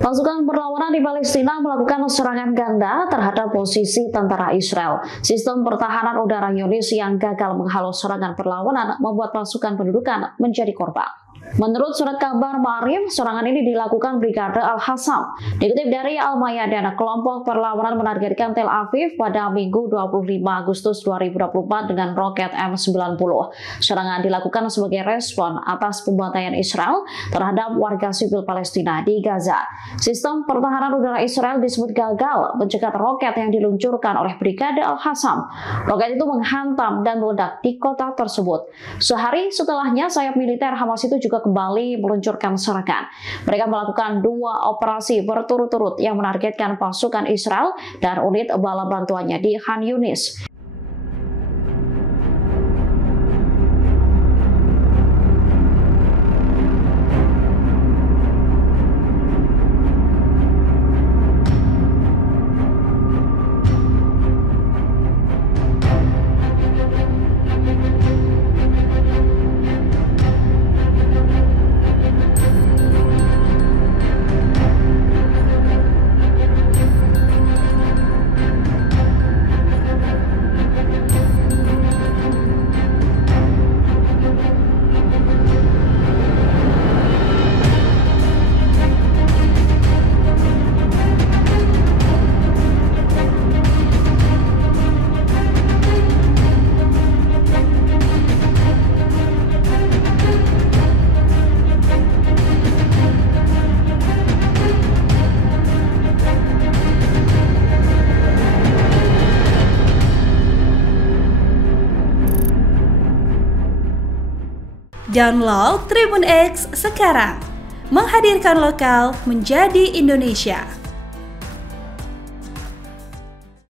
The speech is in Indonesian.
Pasukan perlawanan di Palestina melakukan serangan ganda terhadap posisi tentara Israel. Sistem pertahanan udara Zionis yang gagal menghalau serangan perlawanan membuat pasukan pendudukan menjadi korban. Menurut surat kabar Ma'arif, serangan ini dilakukan Brigade Al-Hassam. Dikutip dari Al-Mayadin, kelompok perlawanan menargetkan Tel Aviv pada Minggu 25 Agustus 2024 dengan roket M90. Serangan dilakukan sebagai respon atas pembantaian Israel terhadap warga sipil Palestina di Gaza. Sistem pertahanan udara Israel disebut gagal mencegat roket yang diluncurkan oleh Brigade Al-Hassam. Roket itu menghantam dan meledak di kota tersebut. Sehari setelahnya, sayap militer Hamas itu juga kembali meluncurkan serangan. Mereka melakukan 2 operasi berturut-turut yang menargetkan pasukan Israel dan unit bala bantuannya di Khan Yunis. Download Tribun X sekarang, menghadirkan lokal menjadi Indonesia.